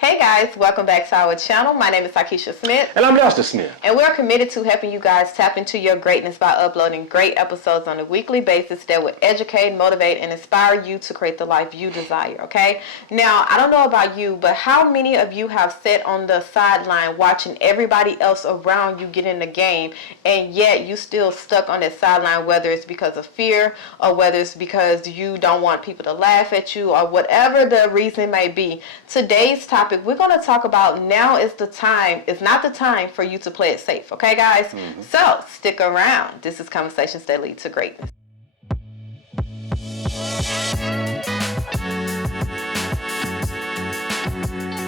Hey guys, welcome back to our channel. My name is Takisha Smith. And I'm Dustin Smith. And we're committed to helping you guys tap into your greatness by uploading great episodes on a weekly basis that will educate, motivate, and inspire you to create the life you desire, okay? Now, I don't know about you, but how many of you have sat on the sideline watching everybody else around you get in the game, and yet you still stuck on that sideline, whether it's because of fear or whether it's because you don't want people to laugh at you or whatever the reason may be. Today's topic, we're going to talk about now is the time, it's not the time for you to play it safe, okay guys? So stick around. This is Conversations That Lead to Greatness.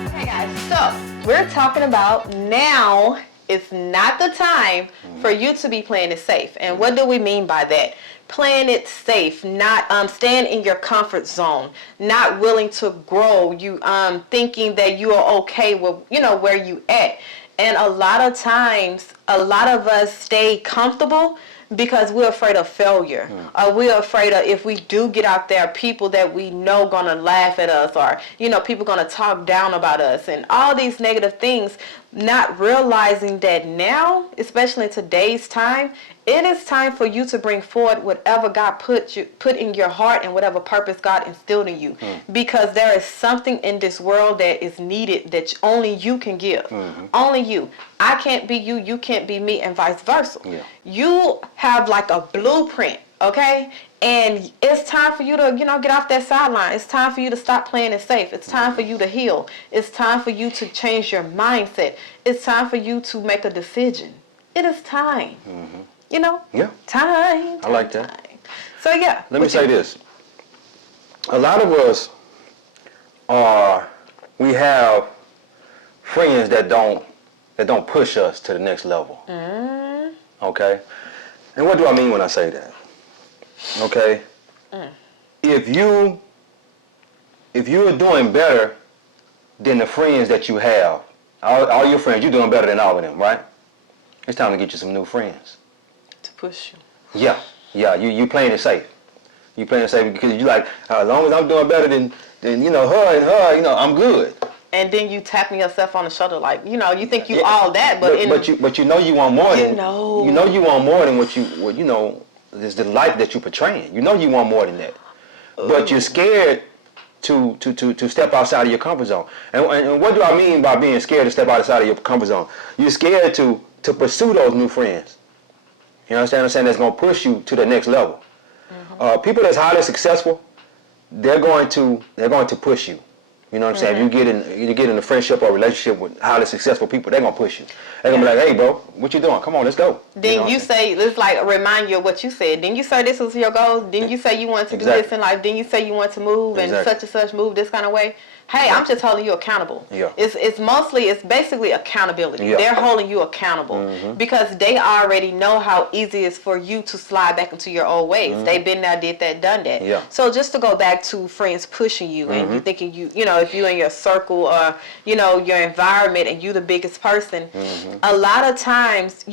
Okay guys, so we're talking about now is not the time for you to be playing it safe. And what do we mean by that? Playing it safe, not staying in your comfort zone, not willing to grow, you thinking that you are okay with where you at. And a lot of times, a lot of us stay comfortable because we're afraid of failure, or we're afraid of if we do get out there, people that we know gonna laugh at us, or people gonna talk down about us, and all these negative things. Not realizing that now, especially in today's time, it is time for you to bring forward whatever God put in your heart and whatever purpose God instilled in you. Because there is something in this world that is needed that only you can give. Only you. I can't be you, you can't be me, and vice versa. You have like a blueprint, okay? And it's time for you to, get off that sideline. It's time for you to stop playing it safe. It's time for you to heal. It's time for you to change your mindset. It's time for you to make a decision. It is time. Yeah. Time. I like that. Time. So yeah. Let me say this. A lot of us we have friends that don't push us to the next level. Okay? And what do I mean when I say that? Okay? If you are doing better than the friends that you have, all your friends, you're doing better than all of them, right? It's time to get you some new friends. To push you. Yeah, you playing it safe. You playing it safe because you like, as long as I'm doing better than her and her, I'm good. And then you tapping yourself on the shoulder like, you think you all that, but you know you want more than you want more than what is the life that you're portraying. You know you want more than that. But you're scared to step outside of your comfort zone. And what do I mean by being scared to step outside of your comfort zone? You're scared to pursue those new friends. You understand what I'm saying? That's going to push you to the next level. People that's highly successful, they're going to push you. You know what I'm saying? If you get in a friendship or relationship with highly successful people, they're going to push you. They're going to be like, hey, bro, what you doing? Come on, let's go. Then you say, let's remind you of what you said. Didn't you say this was your goal? Didn't you say you wanted to do this in life? Didn't you say you want to move and such and such, move this kind of way? Hey, I'm just holding you accountable. It's basically accountability. They're holding you accountable because they already know how easy it is for you to slide back into your old ways. They've been there, did that, done that. So just to go back to friends pushing you and you thinking if you're in your circle or, your environment and you the biggest person, a lot of times,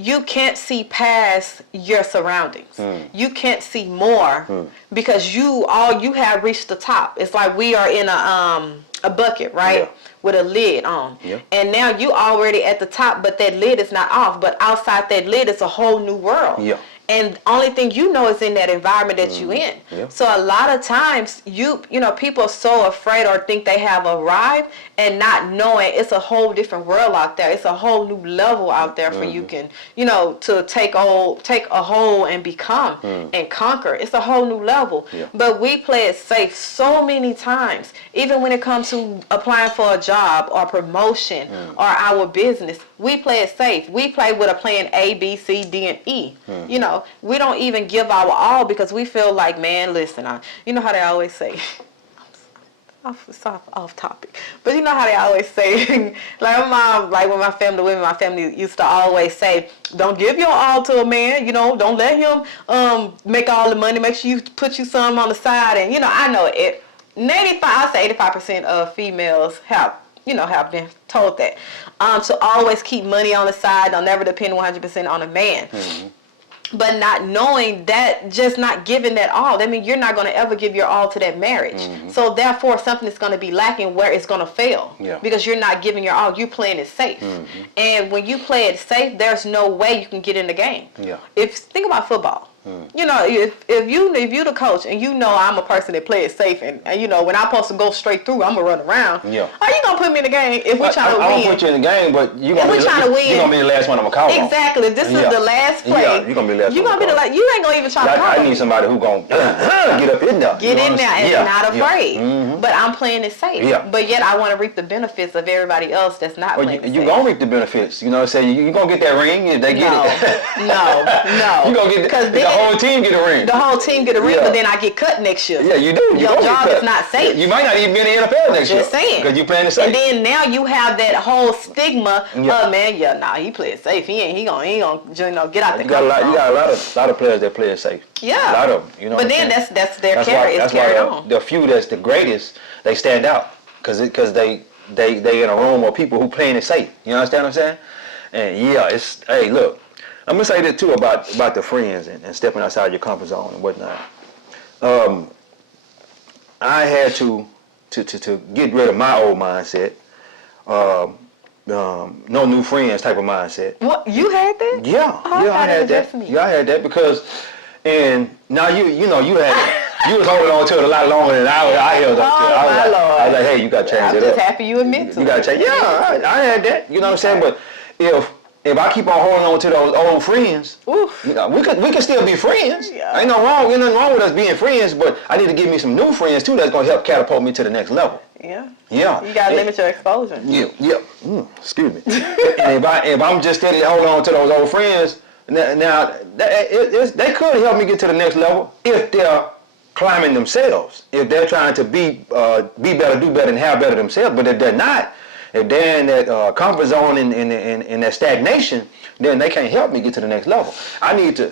you can't see past your surroundings. You can't see more because you have reached the top. It's like we are in a bucket, right? With a lid on. And now you already at the top, but that lid is not off. But outside that lid is a whole new world. And only thing you know is in that environment that you in. So a lot of times people are so afraid or think they have arrived and not knowing it's a whole different world out there. It's a whole new level out there for you can, to take a hold and become and conquer. It's a whole new level. But we play it safe so many times. Even when it comes to applying for a job or promotion or our business, we play it safe. We play with a plan A, B, C, D, and E. We don't even give our all because we feel like, man, listen, you know how they always say, off topic, but you know how they always say, like when my family used to always say, don't give your all to a man, don't let him make all the money, make sure you put you some on the side. And I know it, 85% of females have been told that. To always keep money on the side, don't never depend 100% on a man. But not knowing that, just not giving that all, that means you're not going to ever give your all to that marriage. So therefore, something is going to be lacking where it's going to fail. Because you're not giving your all. You're playing it safe. And when you play it safe, there's no way you can get in the game. Think about football. You know, if you the coach and you know I'm a person that plays safe and you know when I'm supposed to go straight through, I'm gonna run around. Are you gonna put me in the game if we're trying to win? I won't put you in the game, but you're gonna be the last one I'm gonna call on. Exactly. This is the last play. You're gonna be the last. You're gonna be the last. You ain't gonna even try to call I need somebody who gonna get up in there. Get in there and not afraid. But I'm playing it safe. But yet I want to reap the benefits of everybody else that's not playing it safe. You gonna reap the benefits. You know, say you gonna get that ring if they get it. No. You gonna get the whole team get a ring. The whole team get a ring, but then I get cut next year. Yeah, you do. Your job is not safe. You might not even be in the NFL next year. Just saying. Because you playing it safe. And then now you have that whole stigma of he plays safe. He gonna get out the You got a lot of players that play it safe. Yeah. A lot of them. You know. But then that's their carry. It's carried on. The few that's the greatest, they stand out because they in a room of people who playing it safe. You understand what I'm saying? And hey, look. I'm gonna say this too about the friends and stepping outside your comfort zone and whatnot. I had to get rid of my old mindset, no new friends type of mindset. What, you had that? Yeah, I had that. Yeah, I had that because, and now you was holding on to it a lot longer than I held on to it. I was like, hey, you gotta change it up. I'm just happy you admit to it. You gotta change. Yeah, I had that. You know what I'm saying? But if I keep on holding on to those old friends, we could still be friends. Ain't nothing wrong with us being friends, but I need to give me some new friends too that's gonna help catapult me to the next level. Yeah. You gotta limit your exposure. Excuse me. And if I'm just steady holding on to those old friends, now they could help me get to the next level if they're climbing themselves. If they're trying to be better, do better, and have better themselves. But if they're not, if they're in that comfort zone in that stagnation, then they can't help me get to the next level. I need to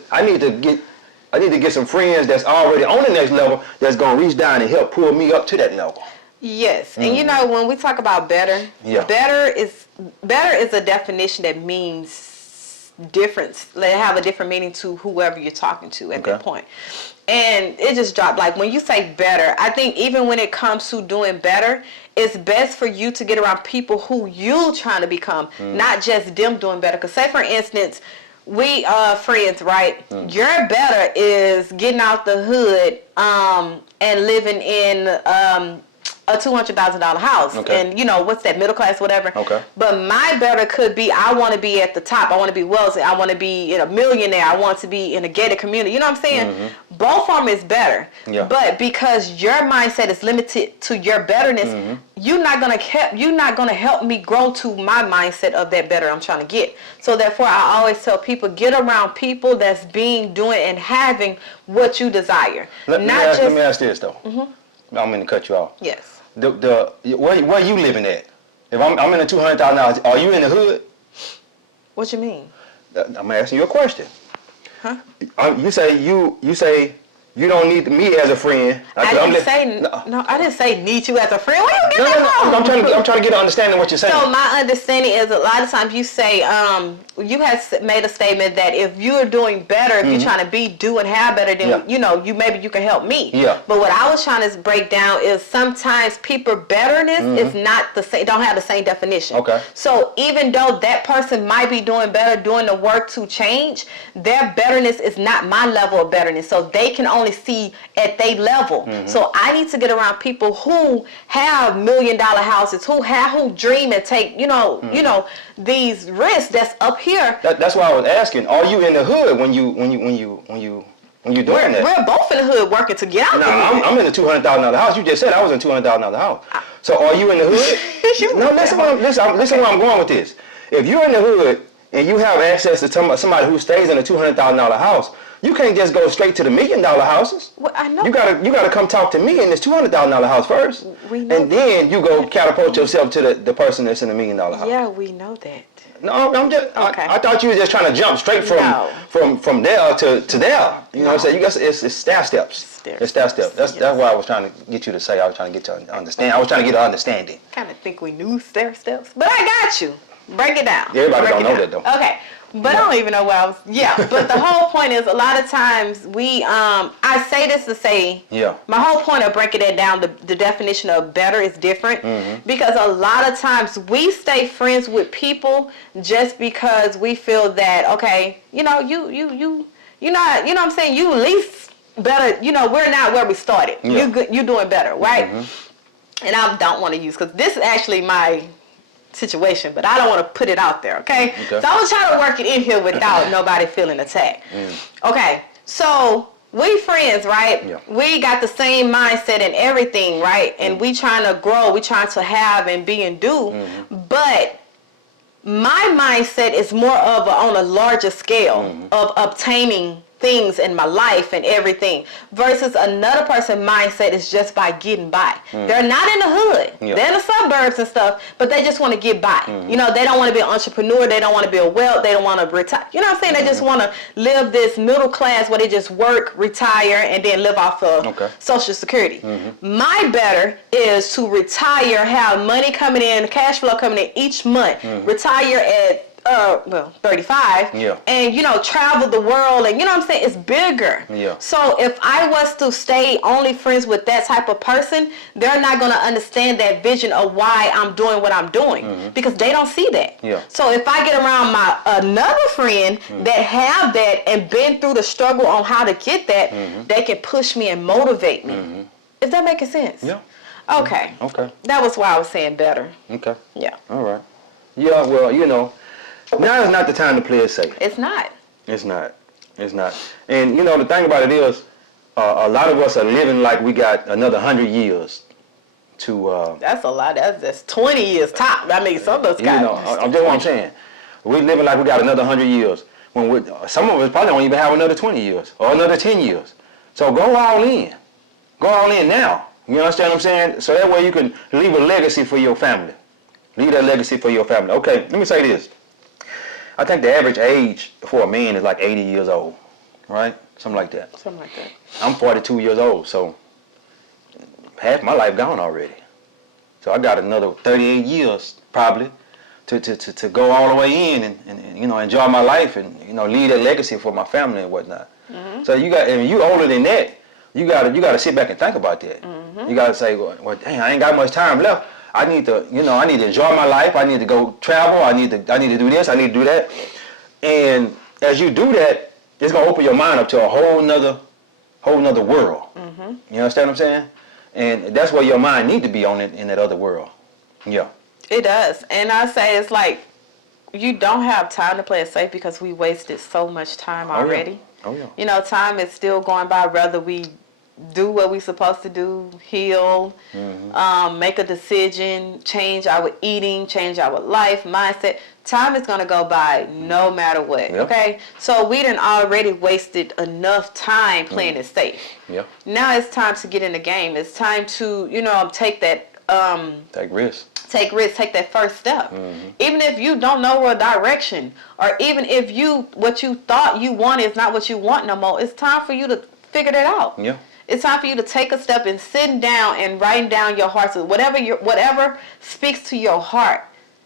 get some friends that's already on the next level that's gonna reach down and help pull me up to that level. Yes, and you know when we talk about better, better is a definition that means different. They have a different meaning to whoever you're talking to at that point. And it just dropped. Like when you say better, I think even when it comes to doing better, it's best for you to get around people who you trying to become, not just them doing better. Because say for instance, we friends, right? Your better is getting out the hood and living in a $200,000 house, and you know what's that, middle class, whatever. But my better could be I want to be at the top. I want to be wealthy. I want to be a millionaire. I want to be in a gated community. You know what I'm saying? Both of them is better. But because your mindset is limited to your betterness, you're not gonna help me grow to my mindset of that better I'm trying to get. So therefore, I always tell people, get around people that's doing and having what you desire. Let me ask this though. I don't mean to cut you off. Yes. Where you living at? If I'm in the $200,000, are you in the hood? What you mean? I'm asking you a question. Huh? You say you don't need me as a friend. I didn't say need you as a friend. Where you get that from? I'm trying to get an understanding of what you're saying. So my understanding is a lot of times you say, you have made a statement that if you're doing better, if you're trying to do and have better, then maybe you can help me. But what I was trying to break down is sometimes people betterness is not the same, don't have the same definition. So even though that person might be doing better, doing the work to change, their betterness is not my level of betterness. So they can only see at their level. So I need to get around people who have $1 million houses, who dream and take these risks that's up here. That's why I was asking. Are you in the hood when you doing that? We're both in the hood working to get out. No, I'm in the $200,000 house. You just said I was in $200,000 house. So are you in the hood? No, listen where I'm going with this. If you're in the hood and you have access to somebody who stays in a $200,000 house, you can't just go straight to the $1 million houses. Well, I know. You gotta come talk to me in this $200,000 house first, and then you go catapult yourself to the person that's in the $1 million house. Yeah, we know that. No, I'm just. Okay. I thought you were just trying to jump straight from there to there. You know what I'm saying? It's stair steps. It's stair steps. That's what I was trying to get you to say. I was trying to get you to understand. I was trying to get an understanding. Kind of think we knew stair steps, but I got you. Break it down. Everybody don't know that though. Okay. But I don't even know where I was. Yeah. But the whole point is, a lot of times we, I say this to say, my whole point of breaking it down, the definition of better is different, because a lot of times we stay friends with people just because we feel that, okay, you know, you not, you know what I'm saying, you at least better, you know, we're not where we started. You doing better, right? And I don't want to use, because this is actually my situation, but I don't want to put it out there, okay? So I'm gonna try to work it in here without nobody feeling attacked. Okay, so we friends, right? We got the same mindset and everything, right? And we trying to grow, we trying to have and be and do, but my mindset is more of on a larger scale of obtaining things in my life and everything, versus another person's mindset is just by getting by. They're not in the hood. They're in the suburbs and stuff, but they just want to get by. You know, they don't want to be an entrepreneur. They don't want to build wealth. They don't want to retire. You know what I'm saying? They just want to live this middle class where they just work, retire, and then live off of Social Security. My better is to retire, have money coming in, cash flow coming in each month, retire at 35, and, you know, travel the world, and, you know what I'm saying, it's bigger. So if I was to stay only friends with that type of person, they're not going to understand that vision of why I'm doing what I'm doing, because they don't see that. So if I get around my another friend that have that and been through the struggle on how to get that, they can push me and motivate me. Is that making sense? Okay. That was why I was saying better. All right. Well, you know, now is not the time to play it safe. It's not. It's not. It's not. And, you know, the thing about it is, a lot of us are living like we got another 100 years to... That's a lot. That's 20 years top. I mean, some of us got... You know, I'm just what I'm saying. We're living like we got another 100 years. When some of us probably don't even have another 20 years or another 10 years. So go all in. Go all in now. You understand what I'm saying? So that way you can leave a legacy for your family. Leave that legacy for your family. Okay, let me say this. I think the average age for a man is like 80 years old, right? Something like that. Something like that. I'm 42 years old, so half my life gone already. So I got another 38 years probably to go all the way in and you know, enjoy my life and, you know, leave that legacy for my family and whatnot. So you got, and you older than that, you gotta sit back and think about that. You gotta say, well, dang, I ain't got much time left. I need to, you know, I need to enjoy my life. I need to go travel. I need to do this. I need to do that. And as you do that, it's gonna open your mind up to a whole nother world. You understand what I'm saying? And that's where your mind need to be on it in that other world. It does. And I say it's like you don't have time to play it safe because we wasted so much time already. You know, time is still going by, whether we do what we're supposed to do, heal, make a decision, change our eating, change our life, mindset. Time is going to go by no matter what, okay? So we done already wasted enough time playing it safe. Now it's time to get in the game. It's time to, you know, take that... take risks. Take risks, take that first step. Even if you don't know a direction, or even if what you thought you wanted is not what you want no more, it's time for you to figure that out. It's time for you to take a step and sitting down and writing down your heart. So whatever speaks to your heart,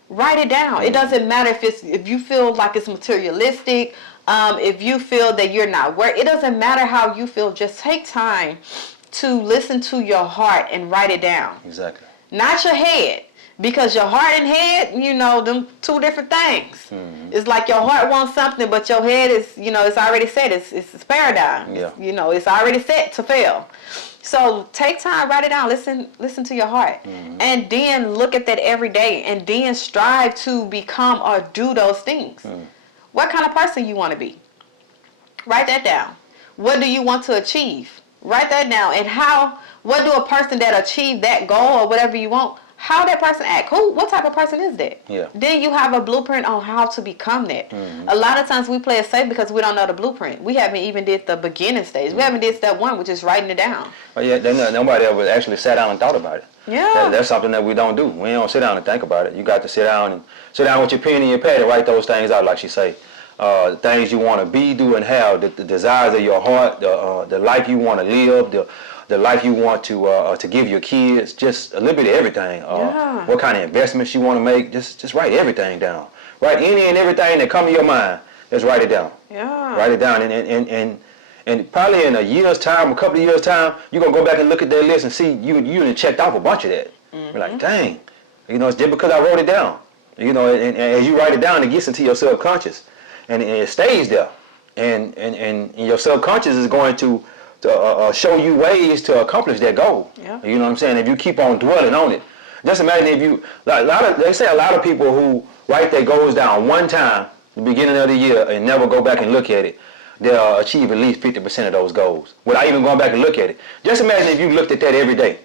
write it down. It doesn't matter if you feel like it's materialistic, if you feel that you're not worth. It doesn't matter how you feel. Just take time to listen to your heart and write it down. Exactly. Not your head. Because your heart and head, you know, them two different things. It's like your heart wants something, but your head is, you know, it's already set. It's a paradigm. You know, it's already set to fail. So take time, write it down, listen to your heart. And then look at that every day. And then strive to become or do those things. What kind of person you want to be? Write that down. What do you want to achieve? Write that down. And what do a person that achieved that goal or whatever you want, how that person act? What type of person is that? Then you have a blueprint on how to become that. A lot of times we play it safe because we don't know the blueprint. We haven't even did the beginning stage. We haven't did step one, which is writing it down. Oh yeah, nobody ever actually sat down and thought about it. That's something that we don't do. We don't sit down and think about it. You got to sit down with your pen and your pad and write those things out, like she say. Things you want to be, do, and have, the desires of your heart, the life you want to live, the life you want to give your kids, just a little bit of everything. What kind of investments you want to make, just write everything down. Write any and everything that come to your mind. Just write it down. Yeah. Write it down, and probably in a year's time, a couple of years' time, you're gonna go back and look at that list and see you done checked off a bunch of that. You're like, dang, it's just because I wrote it down. And as you write it down, it gets into your subconscious, and it stays there. And your subconscious is going to show you ways to accomplish that goal. Yeah. You know what I'm saying? If you keep on dwelling on it, just imagine if you they say a lot of people who write their goals down one time, the beginning of the year, and never go back and look at it, they'll achieve at least 50% of those goals without even going back and look at it. Just imagine if you looked at that every day.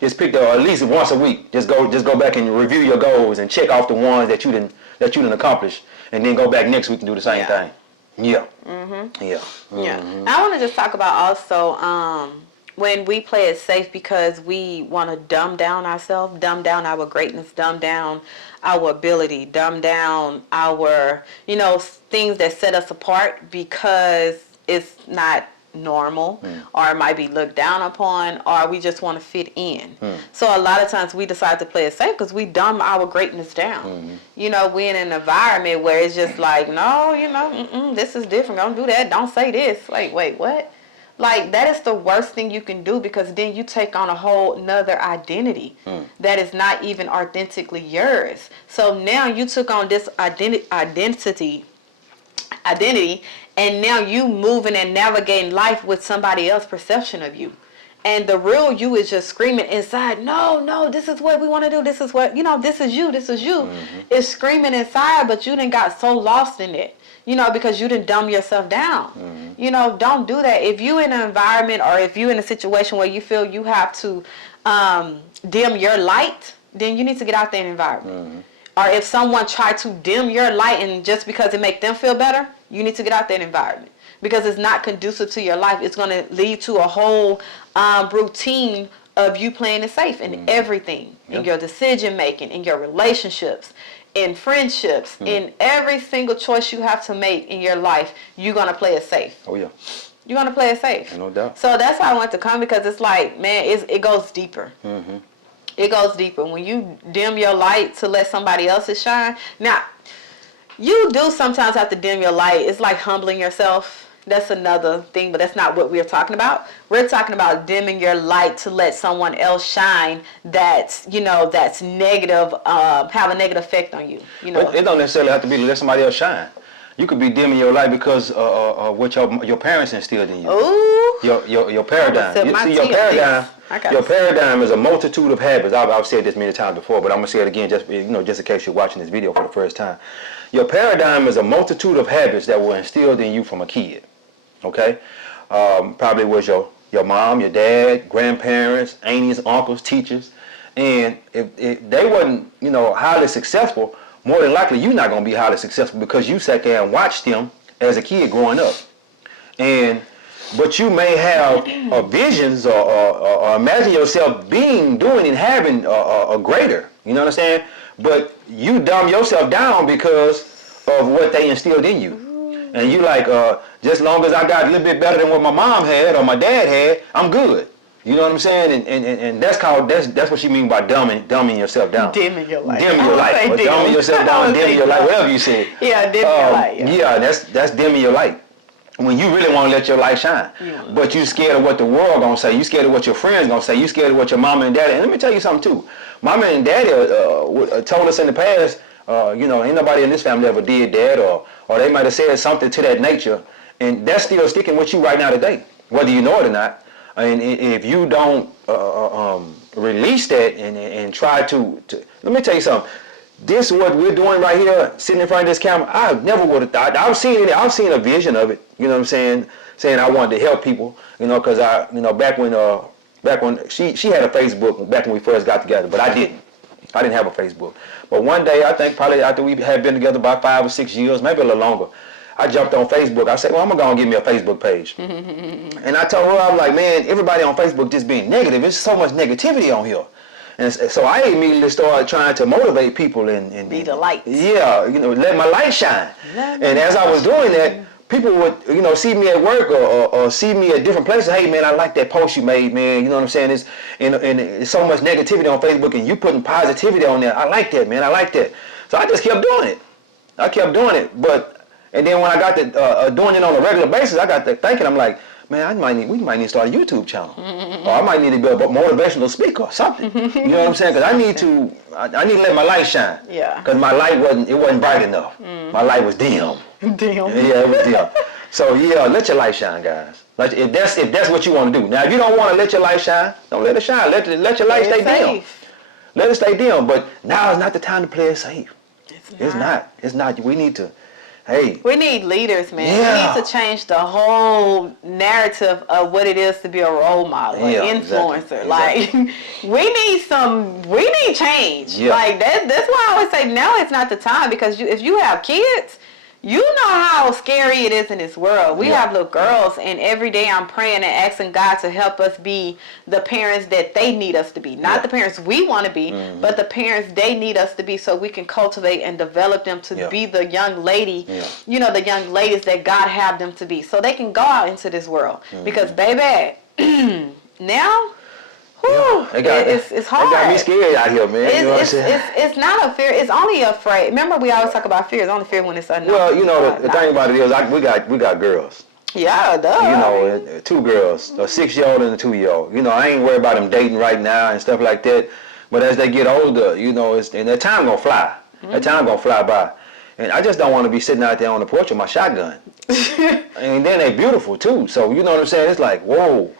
Just pick at least once a week. Just go back and review your goals and check off the ones that you didn't accomplish, and then go back next week and do the same thing. Yeah. Yeah. Yeah. I want to just talk about also when we play it safe because we want to dumb down ourselves, dumb down our greatness, dumb down our ability, dumb down our, things that set us apart because it's not normal or it might be looked down upon or we just want to fit in. So a lot of times we decide to play it safe because we dumb our greatness down. We're in an environment where it's just like, no, this is different. Don't do that. Don't say this. Like, wait, what? Like, that is the worst thing you can do because then you take on a whole nother identity that is not even authentically yours. So now you took on this identity, and now you moving and navigating life with somebody else's perception of you. And the real you is just screaming inside, no, this is what we want to do. This is what, this is you. It's screaming inside, but you done got so lost in it, because you didn't dumb yourself down. Don't do that. If you in an environment or if you in a situation where you feel you have to dim your light, then you need to get out there environment. Or if someone tried to dim your light and just because it make them feel better, you need to get out that environment because it's not conducive to your life. It's going to lead to a whole routine of you playing it safe in everything, in your decision making, in your relationships, in friendships, in every single choice you have to make in your life. You're going to play it safe. Oh yeah. You're going to play it safe. No doubt. So that's why I want to come because it's like, man, it goes deeper. It goes deeper. When you dim your light to let somebody else's shine. Now, you do sometimes have to dim your light. It's like humbling yourself. That's another thing, but that's not what we're talking about. We're talking about dimming your light to let someone else shine that's negative, have a negative effect on you. But it don't necessarily have to be to let somebody else shine. You could be dimming your light because what your parents instilled in you. Ooh. Your paradigm. You see, your paradigm. Your paradigm is a multitude of habits. I've said this many times before, but I'm gonna say it again, just in case you're watching this video for the first time. Your paradigm is a multitude of habits that were instilled in you from a kid. Okay, probably was your mom, your dad, grandparents, aunties, uncles, teachers, and if they wasn't highly successful, more than likely you're not gonna be highly successful because you sat there and watched them as a kid growing up, but you may have visions or imagine yourself doing and having a greater, you know what I'm saying? But you dumb yourself down because of what they instilled in you. And you like, just as long as I got a little bit better than what my mom had or my dad had, I'm good. You know what I'm saying? And that's what you mean by dumbing yourself down. Dimming your light. Dimming your light. Or dumbing yourself down, dimming your light, whatever you say. Yeah, dimming your light. Yeah, that's dimming your light. When you really want to let your light shine. Yeah. But you scared of what the world gonna say. You scared of what your friends gonna say. You scared of what your mama and daddy. And let me tell you something too. Mama and daddy told us in the past, ain't nobody in this family ever did that, or they might have said something to that nature, and that's still sticking with you right now today, whether you know it or not. And if you don't release that and try to let me tell you something. This is what we're doing right here, sitting in front of this camera. I never would have thought. I've seen a vision of it. You know what I'm saying I wanted to help people. Because back when she had a Facebook back when we first got together, but I didn't have a Facebook. But one day, I think probably after we had been together about 5 or 6 years, maybe a little longer, I jumped on Facebook. I said, well, I'm going to go and get me a Facebook page. And I told her, I was like, man, everybody on Facebook just being negative. There's so much negativity on here. And so I immediately started trying to motivate people and be the light. Yeah, let my light shine. And as I was doing that, people would, see me at work or see me at different places. Hey, man, I like that post you made, man. You know what I'm saying? It's so much negativity on Facebook, and you putting positivity on there. I like that, man. I like that. So I just kept doing it. And then when I got to doing it on a regular basis, I got to thinking, I'm like, man, we might need to start a YouTube channel, or I might need to be a motivational speaker or something. You know what I'm saying? Because I need to let my light shine. Yeah. Because my light wasn't bright enough. My light was dim. Dim. Yeah, it was dim. So yeah, let your light shine, guys. Like if that's what you want to do. Now, if you don't want to let your light shine, don't let it shine. Let your light stay dim. Let it stay dim. But now is not the time to play it safe. It's not. We need to. Hey. We need leaders, man. Yeah. We need to change the whole narrative of what it is to be a role model, an influencer. Exactly. Like, we need change. Yeah. Like, that's why I always say now is not the time, because if you have kids, you know how scary it is in this world. We have little girls, and every day I'm praying and asking God to help us be the parents that they need us to be. Not the parents we want to be, but the parents they need us to be, so we can cultivate and develop them to be the young lady, the young ladies that God have them to be, so they can go out into this world. Because, baby, now... It's hard. It got me scared out here, man. It's not a fear. It's only afraid. Remember, we always talk about fear. It's only fear when it's unknown. Well, the thing about it is, we got girls. Yeah, duh. 2 girls, a 6-year-old and a 2-year-old. I ain't worried about them dating right now and stuff like that. But as they get older, and their time gonna fly. That time gonna fly by. And I just don't want to be sitting out there on the porch with my shotgun. And then they beautiful too. So you know what I'm saying? It's like, whoa.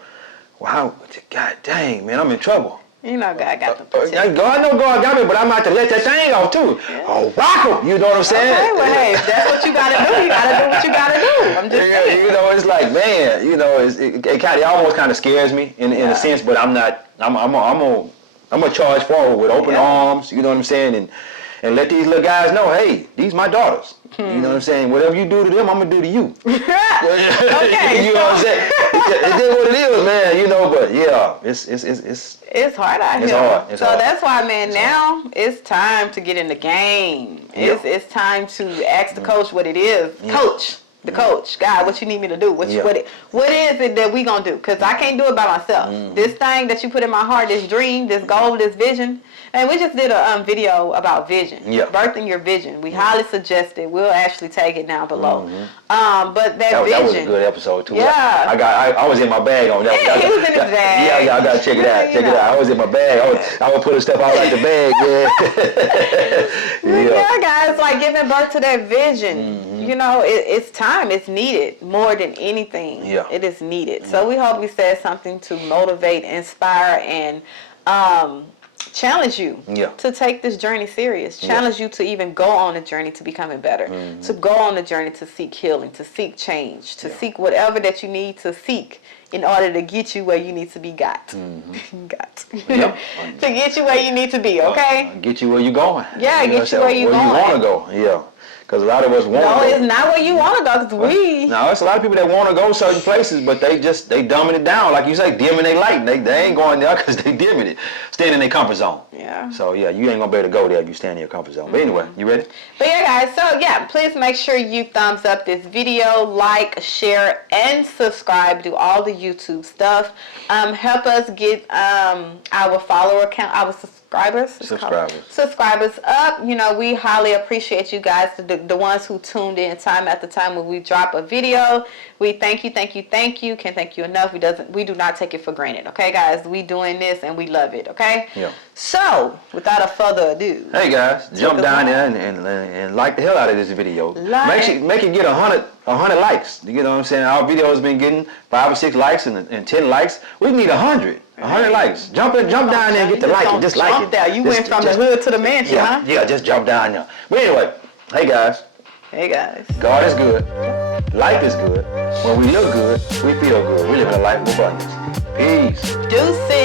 Wow, God dang, man, I'm in trouble. God got the protection. God know God got me, but I'm about to let that thing off too. Yeah. Oh, rock 'em, you know what I'm saying? Okay, well, hey, if that's what you gotta do, you gotta do what you gotta do. I'm just saying. It's like, man, it kind of almost kind of scares me in a sense, but I'm not. I'm gonna charge forward with open arms. You know what I'm saying? And let these little guys know, hey, these my daughters. You know what I'm saying? Whatever you do to them, I'm gonna do to you. Okay. You know what I'm saying? It is what it is, man. But yeah, it's hard out here. It's hard. That's why, man, now it's time to get in the game. It's time to ask the coach what it is. Coach. The coach, God, what you need me to do? What is it that we gonna do? Because I can't do it by myself. This thing that you put in my heart, this dream, this goal, this vision. And we just did a video about vision, birthing your vision. We highly suggest it. We'll actually take it down below. But that vision. That was a good episode too. Yeah. I was in my bag on that. Yeah, he was in his bag. Yeah, I gotta check it out. Check it out. I was in my bag. I would put stuff out like the bag. Yeah, guys, like giving birth to that vision. It's time. It's needed more than anything. Yeah. It is needed. So we hope we said something to motivate, inspire, and challenge you to take this journey serious. Challenge you to even go on a journey to becoming better. To go on a journey to seek healing, to seek change, to seek whatever that you need to seek in order to get you where you need to be got. To get you where you need to be, okay? Get you where you going. Yeah, get you where you going. Where you want to go, yeah. Because a lot of us want to go. No, it's not where you want to go, because No, it's a lot of people that want to go certain places, but they dumbing it down. Like you say, dimming their light. They ain't going there because they dimming it. Staying in their comfort zone. Yeah. So, yeah, you ain't going to be able to go there if you stay in your comfort zone. But anyway, you ready? But yeah, guys, so yeah, please make sure you thumbs up this video, like, share, and subscribe. Do all the YouTube stuff. Help us get our follower count, our subscribers up. We highly appreciate you guys, the ones who tuned in time after time when we drop a video. We thank you. Can't thank you enough. We do not take it for granted. Okay, guys, we doing this and we love it. Okay. Yeah. So, without a further ado, hey guys, jump down there and like the hell out of this video. Make it get 100 likes. You know what I'm saying? Our video has been getting 5 or 6 likes and 10 likes. We need 100 likes. Jump down there and get the like. Just like it. There. You went from the hood to the mansion, huh? Yeah, just jump down there. But anyway, hey guys. God is good. Life is good. When we look good, we feel good. We live in a life of abundance. Peace. Deuces.